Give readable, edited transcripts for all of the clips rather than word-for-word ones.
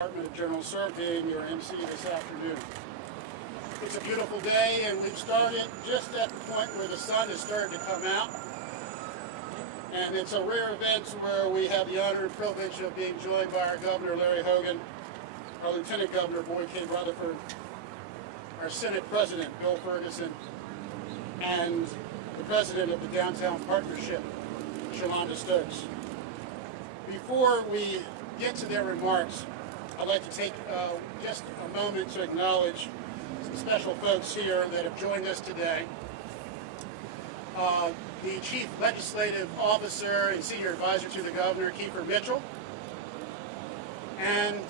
Department of General Service being your MC this afternoon. It's a beautiful day, and we've started just at the point where the sun is starting to come out. And it's a rare event where we have the honor and privilege of being joined by our Governor, Larry Hogan, our Lieutenant Governor, Boyd K. Rutherford, our Senate President, Bill Ferguson, and the President of the Downtown Partnership, Shalonda Stokes. Before we get to their remarks, I'd like to take just a moment to acknowledge some special folks here that have joined us today. The Chief Legislative Officer and Senior Advisor to the Governor, Kiefer Mitchell, and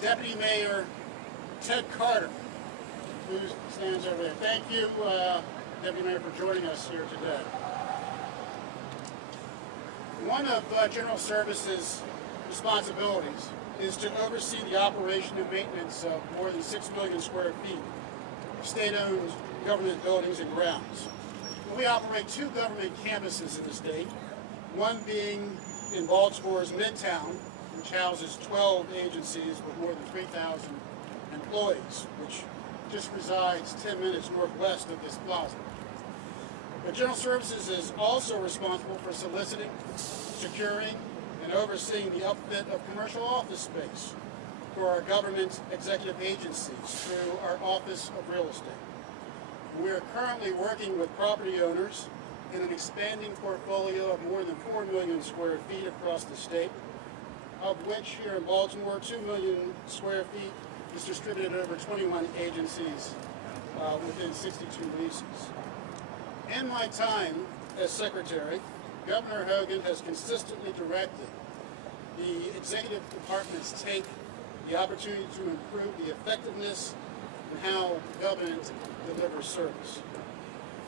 Deputy Mayor Ted Carter, who stands over there. Thank you, Deputy Mayor, for joining us here today. One of General Services' responsibilities is to oversee the operation and maintenance of more than 6 million square feet of state-owned government buildings and grounds. We operate 2 government campuses in the state, one being in Baltimore's Midtown, which houses 12 agencies with more than 3,000 employees, which just resides 10 minutes northwest of this plaza. But General Services is also responsible for soliciting, securing, and overseeing the upfit of commercial office space for our government executive agencies through our Office of Real Estate. We are currently working with property owners in an expanding portfolio of more than 4 million square feet across the state, of which here in Baltimore, 2 million square feet is distributed over 21 agencies within 62 leases. In my time as Secretary, Governor Hogan has consistently directed the executive departments take the opportunity to improve the effectiveness and how government delivers service.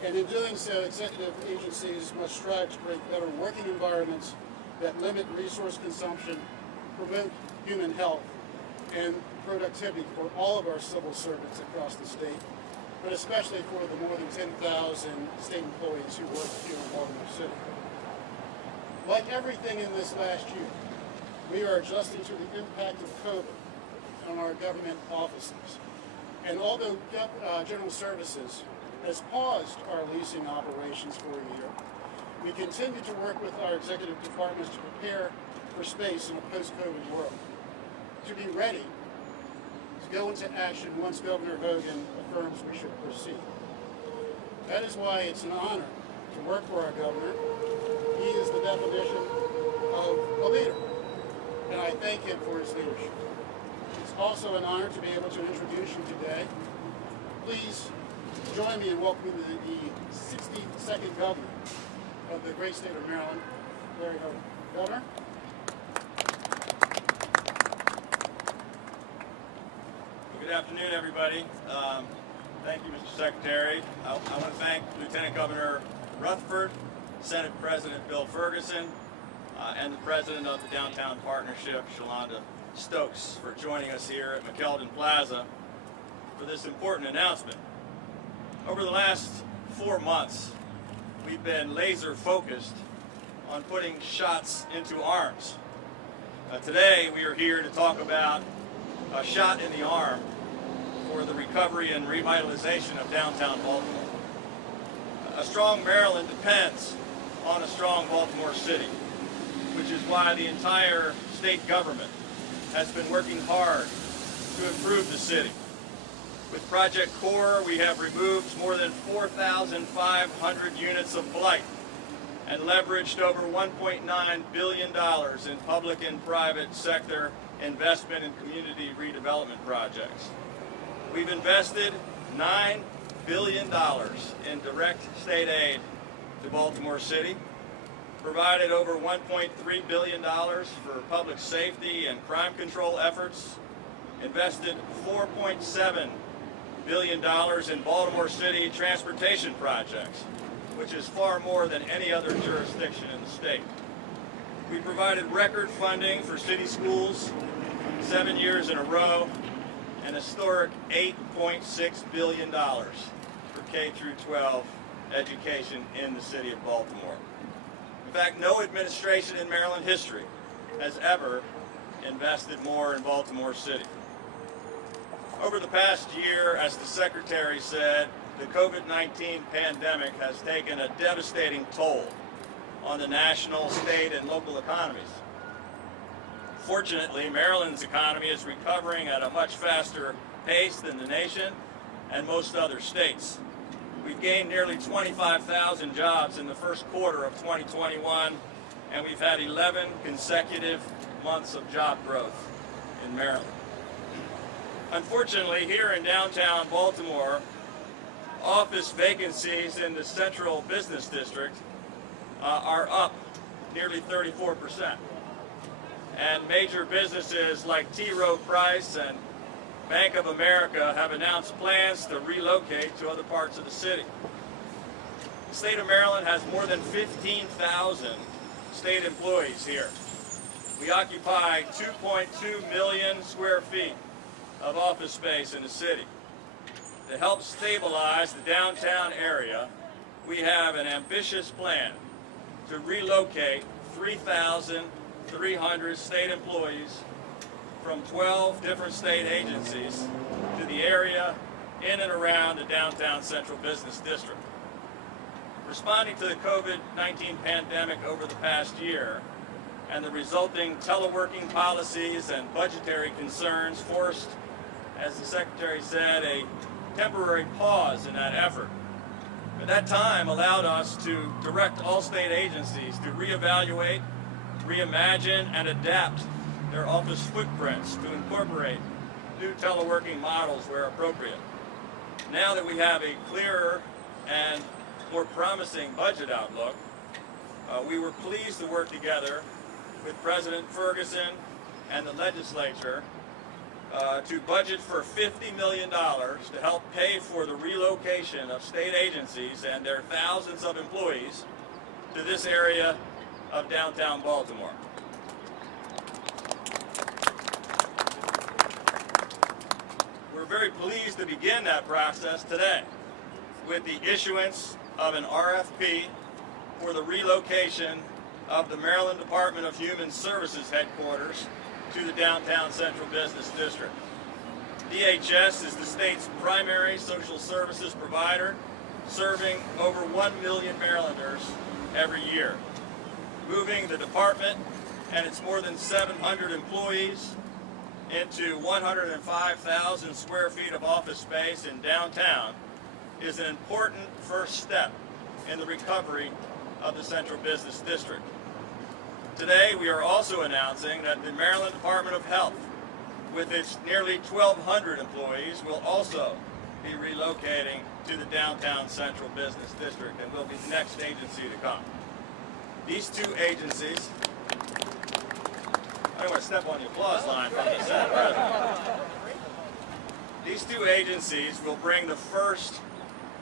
And in doing so, executive agencies must strive to create better working environments that limit resource consumption, promote human health, and productivity for all of our civil servants across the state, but especially for the more than 10,000 state employees who work here in Baltimore City. Like everything in this last year, we are adjusting to the impact of COVID on our government offices. And although General Services has paused our leasing operations for a year, we continue to work with our executive departments to prepare for space in a post-COVID world, to be ready to go into action once Governor Hogan affirms we should proceed. That is why it's an honor to work for our governor. He is the definition of a leader, and I thank him for his leadership. It's also an honor to be able to introduce you today. Please join me in welcoming the 62nd Governor of the great state of Maryland, Larry Hogan. Governor? Good afternoon, everybody. Thank you, Mr. Secretary. I want to thank Lieutenant Governor Rutherford, Senate President Bill Ferguson, and the President of the Downtown Partnership, Shalonda Stokes, for joining us here at McKeldin Plaza for this important announcement. Over the last 4 months, we've been laser focused on putting shots into arms. Today, we are here to talk about a shot in the arm for the recovery and revitalization of downtown Baltimore. A strong Maryland depends on a strong Baltimore City, which is why the entire state government has been working hard to improve the city. With Project Core, we have removed more than 4,500 units of blight and leveraged over $1.9 billion in public and private sector investment in community redevelopment projects. We've invested $9 billion in direct state aid to Baltimore City, provided over $1.3 billion for public safety and crime control efforts, invested $4.7 billion in Baltimore City transportation projects, which is far more than any other jurisdiction in the state. We provided record funding for city schools 7 years in a row, and historic $8.6 billion for K-12 education in the city of Baltimore. In fact, no administration in Maryland history has ever invested more in Baltimore City. Over the past year, as the Secretary said, the COVID-19 pandemic has taken a devastating toll on the national, state, and local economies. Fortunately, Maryland's economy is recovering at a much faster pace than the nation and most other states. We've gained nearly 25,000 jobs in the first quarter of 2021, and we've had 11 consecutive months of job growth in Maryland. Unfortunately, here in downtown Baltimore, office vacancies in the central business district are up nearly 34%. And major businesses like T. Rowe Price and Bank of America have announced plans to relocate to other parts of the city. The state of Maryland has more than 15,000 state employees here. We occupy 2.2 million square feet of office space in the city. To help stabilize the downtown area, we have an ambitious plan to relocate 3,300 state employees from 12 different state agencies to the area in and around the downtown central business district. Responding to the COVID-19 pandemic over the past year and the resulting teleworking policies and budgetary concerns forced, as the Secretary said, a temporary pause in that effort. But that time allowed us to direct all state agencies to reevaluate, reimagine, and adapt their office footprints to incorporate new teleworking models where appropriate. Now that we have a clearer and more promising budget outlook, we were pleased to work together with President Ferguson and the legislature to budget for $50 million to help pay for the relocation of state agencies and their thousands of employees to this area of downtown Baltimore. We're very pleased to begin that process today with the issuance of an RFP for the relocation of the Maryland Department of Human Services headquarters to the downtown central business district. DHS is the state's primary social services provider, serving over 1 million Marylanders every year. Moving the department and its more than 700 employees into 105,000 square feet of office space in downtown is an important first step in the recovery of the central business district. Today, we are also announcing that the Maryland Department of Health, with its nearly 1,200 employees, will also be relocating to the downtown central business district and will be the next agency to come. These two agencies, I don't want to step on the applause line from the Senate President. These two agencies will bring the first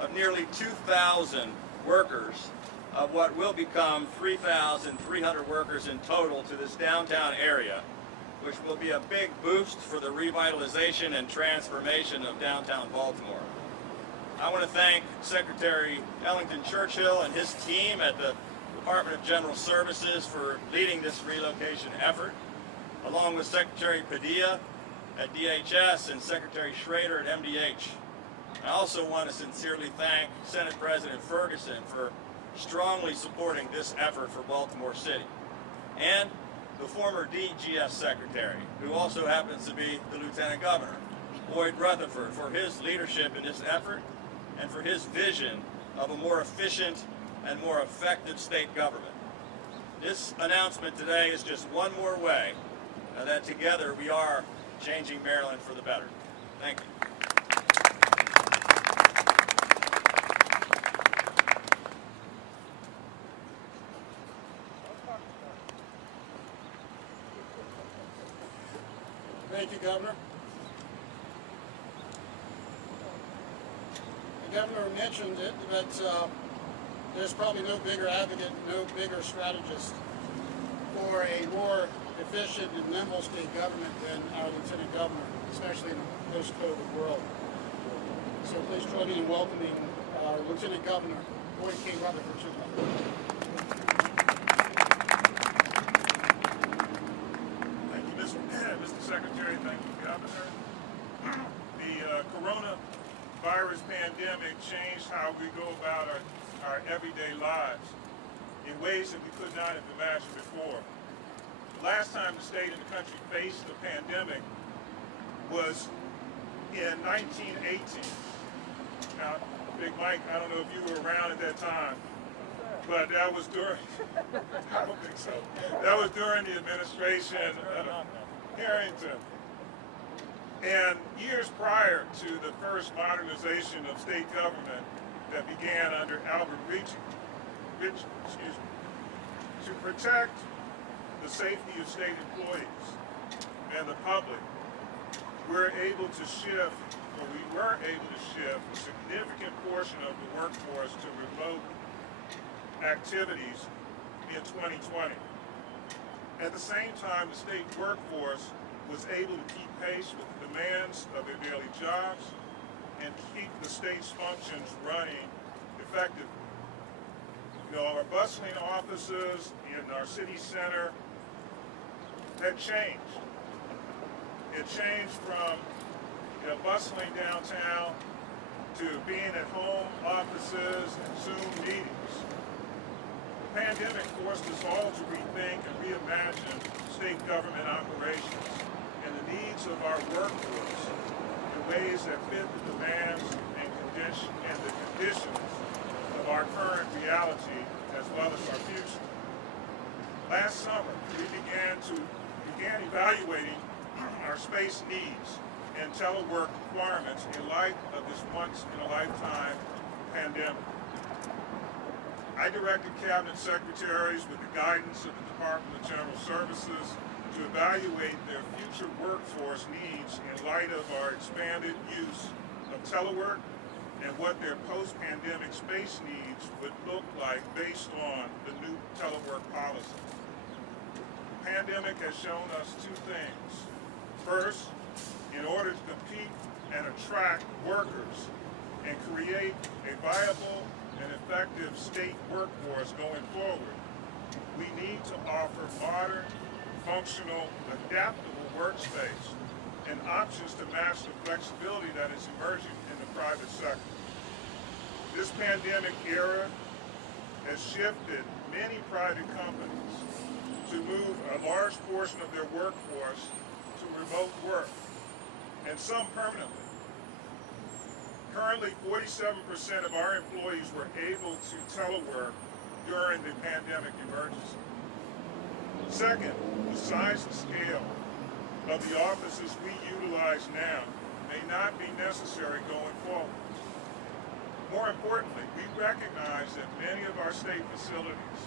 of nearly 2,000 workers of what will become 3,300 workers in total to this downtown area, which will be a big boost for the revitalization and transformation of downtown Baltimore. I want to thank Secretary Ellington Churchill and his team at the Department of General Services for leading this relocation effort, along with Secretary Padilla at DHS and Secretary Schrader at MDH. I also want to sincerely thank Senate President Ferguson for strongly supporting this effort for Baltimore City, and the former DGS Secretary, who also happens to be the Lieutenant Governor, Boyd Rutherford, for his leadership in this effort and for his vision of a more efficient and more effective state government. This announcement today is just one more way that together we are changing Maryland for the better. Thank you. Thank you, Governor. The Governor mentioned it, that there's probably no bigger advocate, no bigger strategist for a more efficient and nimble state government than our Lieutenant Governor, especially in a post-COVID world. So please join me in welcoming our Lieutenant Governor, Boyd K. Rutherford, to the podium. Thank you, Mr. pandemic changed how we go about our everyday lives in ways that we could not have imagined before. The last time the state and the country faced the pandemic was in 1918. Now, Big Mike, I don't know if you were around at that time, but that was during, I don't think so. That was during the administration of Harrington. And years prior to the first modernization of state government that began under Albert to protect the safety of state employees and the public, we were able to shift a significant portion of the workforce to remote activities in 2020. At the same time, the state workforce was able to keep pace with the demands of their daily jobs and keep the state's functions running effectively. You know, our bustling offices in our city center had changed. It changed from bustling downtown to being at home offices and Zoom meetings. The pandemic forced us all to rethink and reimagine state government operations and the needs of our workforce in ways that fit the demands and the conditions of our current reality as well as our future. Last summer, we began evaluating our space needs and telework requirements in light of this once-in-a-lifetime pandemic. I directed cabinet secretaries with the guidance of the Department of General Services to evaluate their future workforce needs in light of our expanded use of telework and what their post-pandemic space needs would look like based on the new telework policy. The pandemic has shown us two things. First, in order to compete and attract workers and create a viable and effective state workforce going forward, we need to offer modern, functional, adaptable workspace and options to match the flexibility that is emerging in the private sector. This pandemic era has shifted many private companies to move a large portion of their workforce to remote work, and some permanently. Currently, 47% of our employees were able to telework during the pandemic emergency. Second, the size and scale of the offices we utilize now may not be necessary going forward. More importantly, we recognize that many of our state facilities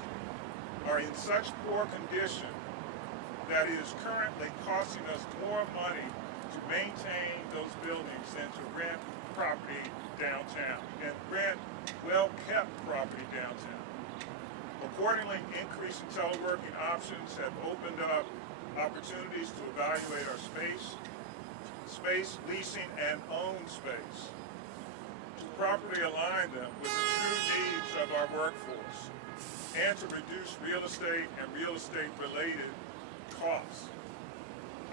are in such poor condition that it is currently costing us more money to maintain those buildings than to rent property downtown and rent well-kept property downtown. Accordingly, increasing teleworking options have opened up opportunities to evaluate our space leasing and own space, to properly align them with the true needs of our workforce, and to reduce real estate and real estate-related costs.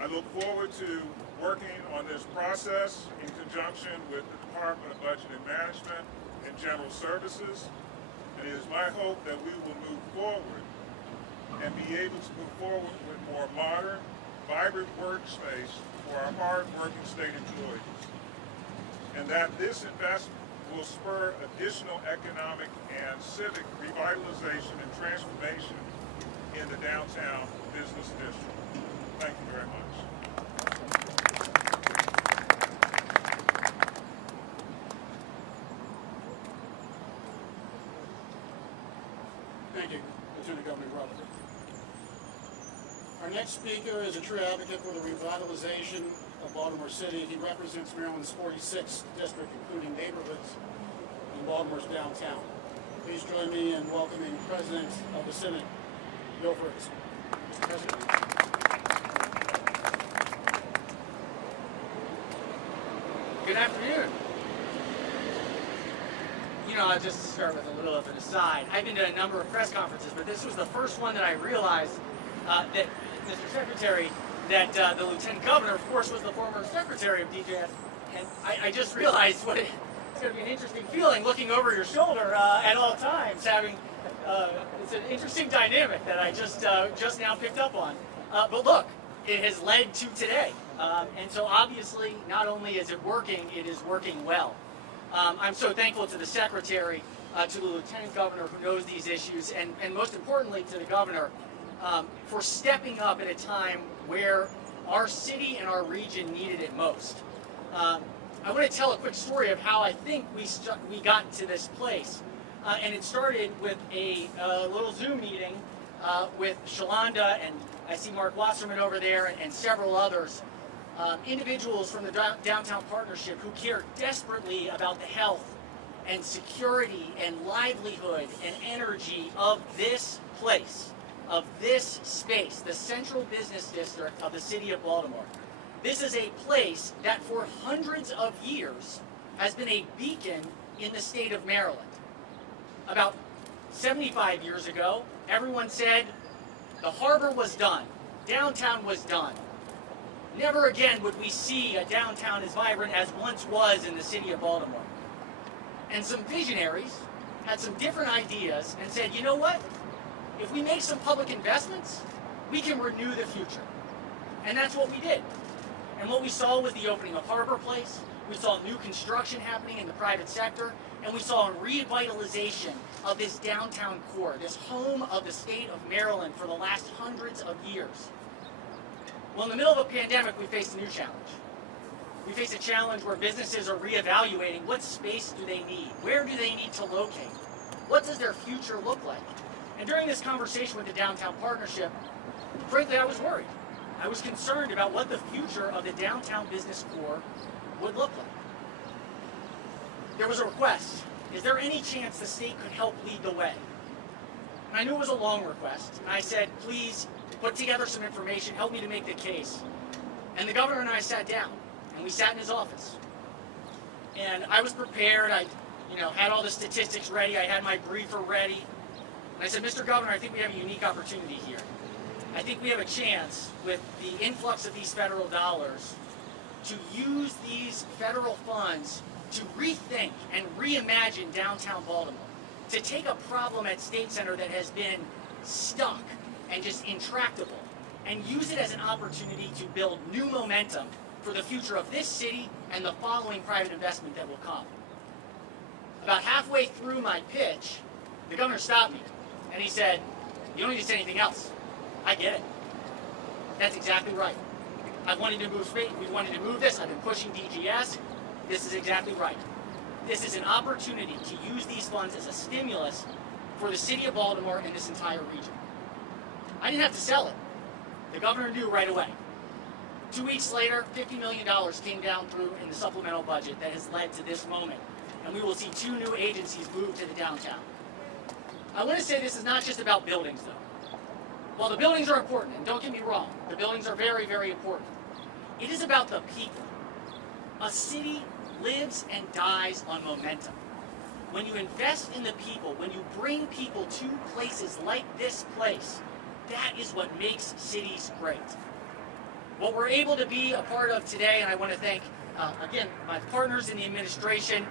I look forward to working on this process in conjunction with the Department of Budget and Management and General Services, and it is my hope that we will move forward and be able to move forward with more modern, vibrant workspace for our hard-working state employees, and that this investment will spur additional economic and civic revitalization and transformation in the downtown business district. Thank you very much. Thank you, Lieutenant Governor Rutherford. Our next speaker is a true advocate for the revitalization of Baltimore City. He represents Maryland's 46th district, including neighborhoods in Baltimore's downtown. Please join me in welcoming President of the Senate, Bill Ferguson. Mr. President. Good afternoon. You know, I'll just start with a little of an aside. I've been to a number of press conferences, but this was the first one that I realized that, Mr. Secretary, that the Lieutenant Governor, of course, was the former Secretary of DJS, and I just realized what it's going to be an interesting feeling looking over your shoulder at all times, having it's an interesting dynamic that I just now picked up on. But look, it has led to today. And so obviously, not only is it is working well. I'm so thankful to the Secretary, to the Lieutenant Governor who knows these issues, and most importantly to the Governor for stepping up at a time where our city and our region needed it most. I want to tell a quick story of how I think we got to this place. And it started with a little Zoom meeting with Shalonda, and I see Mark Wasserman over there, and several others, individuals from the Downtown Partnership who care desperately about the health and security and livelihood and energy of this place, of this space, the central business district of the city of Baltimore. This is a place that for hundreds of years has been a beacon in the state of Maryland. About 75 years ago, everyone said the harbor was done, downtown was done. Never again would we see a downtown as vibrant as once was in the city of Baltimore. And some visionaries had some different ideas and said, you know what? If we make some public investments, we can renew the future. And that's what we did. And what we saw was the opening of Harbor Place, we saw new construction happening in the private sector, and we saw a revitalization of this downtown core, this home of the state of Maryland for the last hundreds of years. Well, in the middle of a pandemic, we faced a new challenge. We face a challenge where businesses are reevaluating what space do they need? Where do they need to locate? What does their future look like? And during this conversation with the Downtown Partnership, frankly, I was worried. I was concerned about what the future of the downtown business core would look like. There was a request. Is there any chance the state could help lead the way? And I knew it was a long request. And I said, please put together some information, help me to make the case. And the governor and I sat down, and we sat in his office. And I was prepared. I had all the statistics ready. I had my briefer ready. And I said, Mr. Governor, I think we have a unique opportunity here. I think we have a chance with the influx of these federal dollars to use these federal funds to rethink and reimagine downtown Baltimore, to take a problem at State Center that has been stuck and just intractable and use it as an opportunity to build new momentum for the future of this city and the following private investment that will come. About halfway through my pitch, the governor stopped me and he said, you don't need to say anything else. I get it. That's exactly right. I've wanted to move space. We've wanted to move this. I've been pushing DGS. This is exactly right. This is an opportunity to use these funds as a stimulus for the city of Baltimore and this entire region. I didn't have to sell it. The governor knew right away. 2 weeks later, $50 million came down through in the supplemental budget that has led to this moment. And we will see 2 new agencies move to the downtown. I want to say this is not just about buildings, though. While the buildings are important, and don't get me wrong, the buildings are very, very important. It is about the people. A city lives and dies on momentum. When you invest in the people, when you bring people to places like this place, that is what makes cities great. What we're able to be a part of today, and I want to thank, again, my partners in the administration,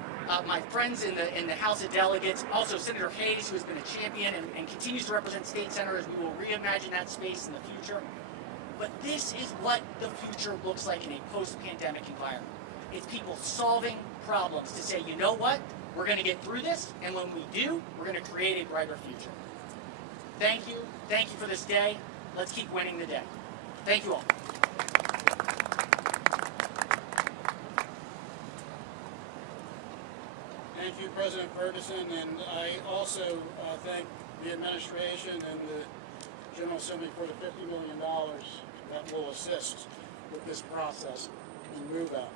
my friends in the House of Delegates, also Senator Hayes, who has been a champion and continues to represent State Center as we will reimagine that space in the future. But this is what the future looks like in a post-pandemic environment. It's people solving problems to say, you know what, we're going to get through this, and when we do, we're going to create a brighter future. Thank you for this day. Let's keep winning the day. Thank you all. Thank you, President Ferguson, and I also thank the administration and the General Assembly for the $50 million that will assist with this process and move out.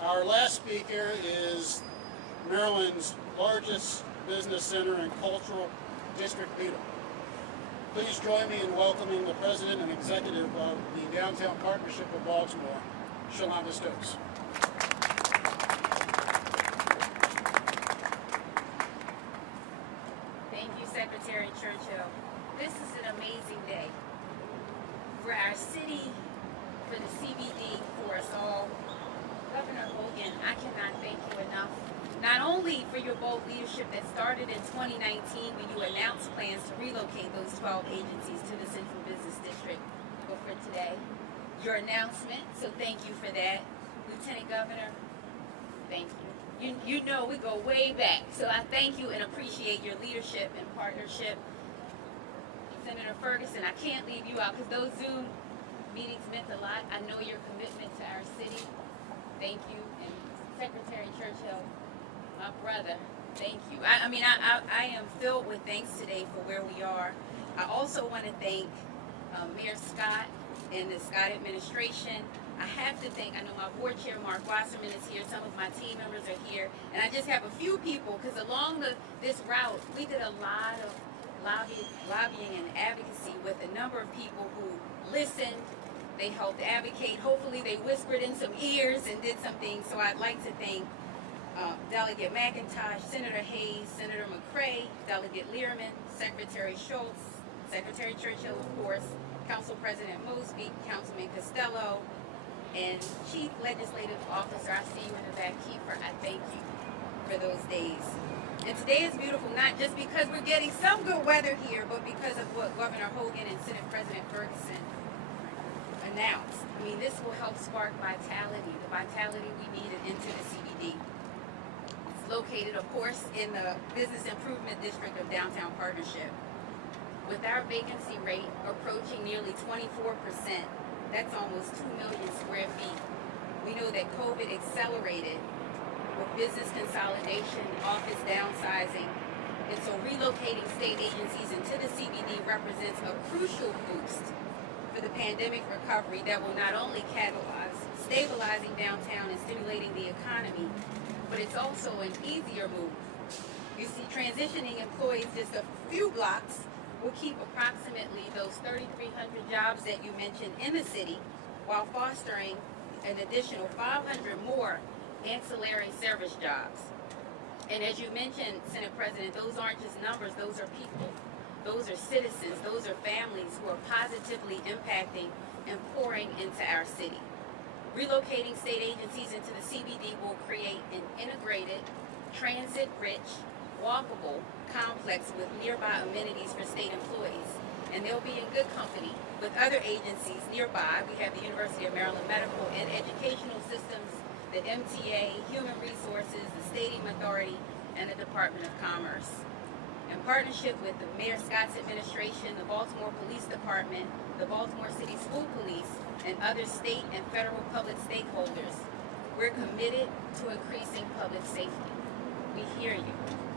Our last speaker is Maryland's largest business center and cultural district leader. Please join me in welcoming the President and Executive of the Downtown Partnership of Baltimore, Shalonda Stokes. Thank you, Secretary Churchill. This is an amazing day for our city, for the CBD, for us all. Governor Governor Hogan, I cannot thank you enough. Not only for your bold leadership that started in 2019 when you announced plans to relocate those 12 agencies to the Central Business District, but for today, your announcement, so thank you for that. Lieutenant Governor, thank you. You know we go way back, so I thank you and appreciate your leadership and partnership. Senator Ferguson, I can't leave you out because those Zoom meetings meant a lot. I know your commitment to our city. Thank you. And Secretary Churchill, my brother, thank you. I am filled with thanks today for where we are. I also want to thank Mayor Scott and the Scott administration. I have to thank, I know my board chair, Mark Wasserman, is here. Some of my team members are here. And I just have a few people, because along this route, we did a lot of lobbying and advocacy with a number of people who listened. They helped advocate. Hopefully they whispered in some ears and did some things. So I'd like to thank Delegate McIntosh, Senator Hayes, Senator McCray, Delegate Learman, Secretary Schultz, Secretary Churchill, of course, Council President Mosby, Councilman Costello, and Chief Legislative Officer, I see you in the back, Kiefer. I thank you for those days. And today is beautiful, not just because we're getting some good weather here, but because of what Governor Hogan and Senate President Ferguson announced. I mean, this will help spark vitality, the vitality we needed into the CBD. It's located, of course, in the Business Improvement District of Downtown Partnership. With our vacancy rate approaching nearly 24%, that's almost 2 million square feet. We know that COVID accelerated with business consolidation, office downsizing, and so relocating state agencies into the CBD represents a crucial boost for the pandemic recovery that will not only catalyze stabilizing downtown and stimulating the economy, but it's also an easier move. You see, transitioning employees just a few blocks will keep approximately those 3,300 jobs that you mentioned in the city, while fostering an additional 500 more ancillary service jobs. And as you mentioned, Senate President, those aren't just numbers, those are people. Those are citizens, those are families who are positively impacting and pouring into our city. Relocating state agencies into the CBD will create an integrated, transit-rich, walkable complex with nearby amenities for state employees. And they'll be in good company with other agencies nearby. We have the University of Maryland Medical and Educational Systems, the MTA, Human Resources, the Stadium Authority, and the Department of Commerce. In partnership with the Mayor Scott's administration, the Baltimore Police Department, the Baltimore City School Police, and other state and federal public stakeholders, we're committed to increasing public safety. We hear you.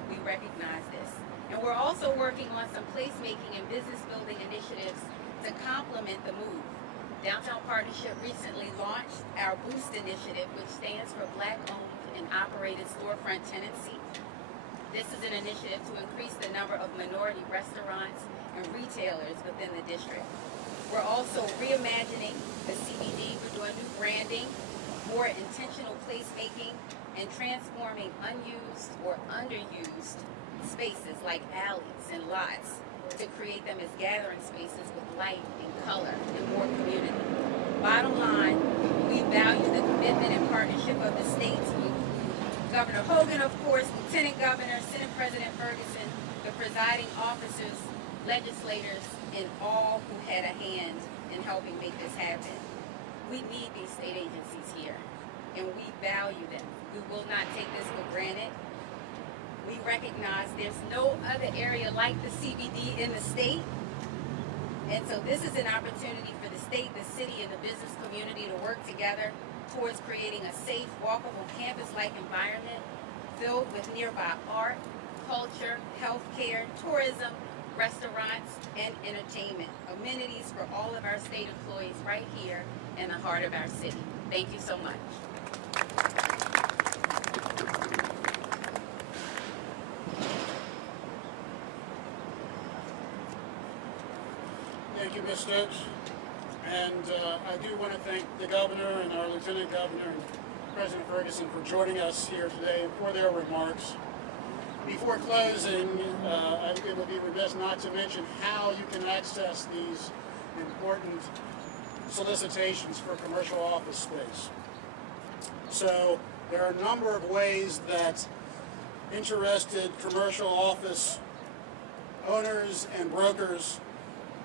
We recognize this. And we're also working on some placemaking and business building initiatives to complement the move. Downtown Partnership recently launched our Boost initiative, which stands for Black-Owned and Operated Storefront Tenancy. This is an initiative to increase the number of minority restaurants and retailers within the district. We're also reimagining the CBD. We're doing new branding, more intentional placemaking, and transforming unused or underused spaces like alleys and lots to create them as gathering spaces with light and color and more community. Bottom line, we value the commitment and partnership of the states. Governor Hogan, of course, Lieutenant Governor, Senate President Ferguson, the presiding officers, legislators, and all who had a hand in helping make this happen. We need these state agencies here, and we value them. We will not take this for granted. We recognize there's no other area like the CBD in the state. And so this is an opportunity for the state, the city, and the business community to work together towards creating a safe, walkable, campus-like environment filled with nearby art, culture, healthcare, tourism, restaurants, and entertainment. Amenities for all of our state employees right here in the heart of our city. Thank you so much. Thank you, Ms. Stokes. And I do want to thank the governor and our lieutenant governor and President Ferguson for joining us here today and for their remarks. Before closing, it would be remiss not to mention how you can access these important solicitations for commercial office space. So there are a number of ways that interested commercial office owners and brokers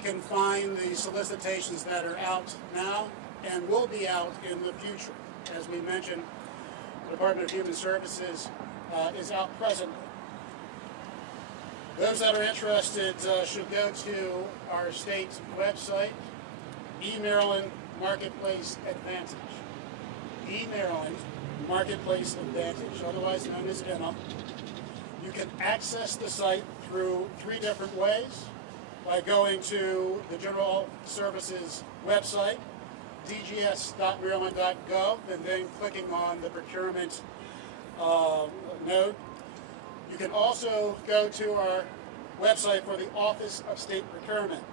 can find the solicitations that are out now and will be out in the future. As we mentioned, the Department of Human Services is out presently. Those that are interested should go to our state website, eMaryland Marketplace Advantage. eMaryland Marketplace Advantage, otherwise known as EMA. You can access the site through 3 different ways: by going to the General Services website, dgs.maryland.gov, and then clicking on the procurement node. You can also go to our website for the Office of State Procurement,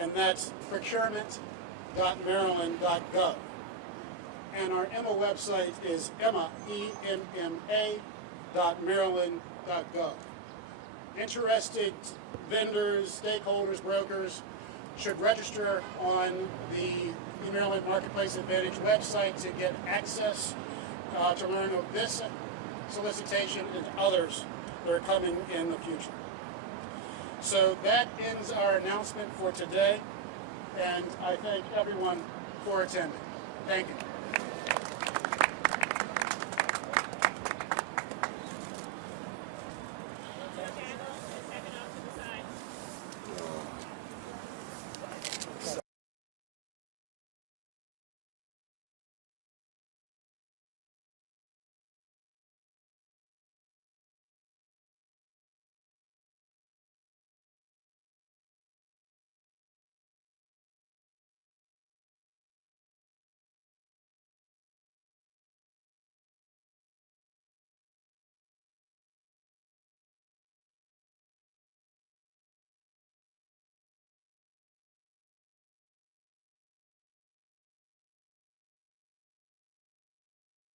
and that's procurement.maryland.gov. And our EMA website is emma.maryland.gov. Interested vendors, stakeholders, brokers should register on the eMaryland Marketplace Advantage website to get access to learn of this solicitation and others that are coming in the future. So that ends our announcement for today, and I thank everyone for attending. Thank you.